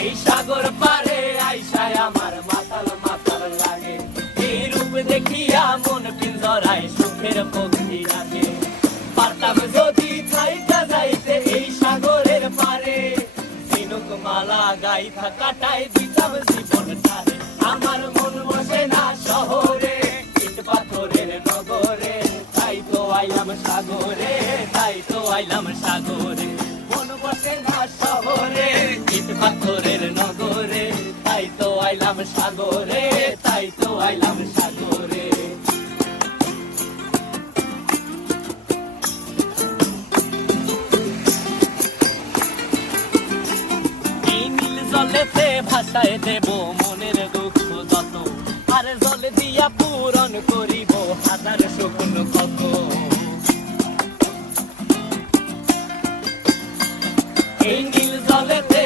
এই সাগর পারে আইসায় আমার মাতাল মাতাল লাগে, এই রূপ দেখিয়া মন পিঞ্জরায় সুখের পক্ষী রাখে। পারতাম যদি থাইকা যাইতে এই সাগরের পারে, ঝিনুক মালা গাইথা কাটাই দিতাম জীবনটারে। আমার মন বসে না শহরে, ইট পাথরের নগরে, তাই তো আইলাম সাগরে, তাই তো আইলাম সাগরে। মন বসে না শহরে, ইট পাথরের নগরে, তাই তো আইলাম সাগরে, তাই তো আইলাম সাগরে। এই নীল জলেতে ভাসায় দেব মনের দুঃখ যত, আর জলে দিয়া পূরণ করিব হাজার স্বপ্ন কত। এই নীল জলেতে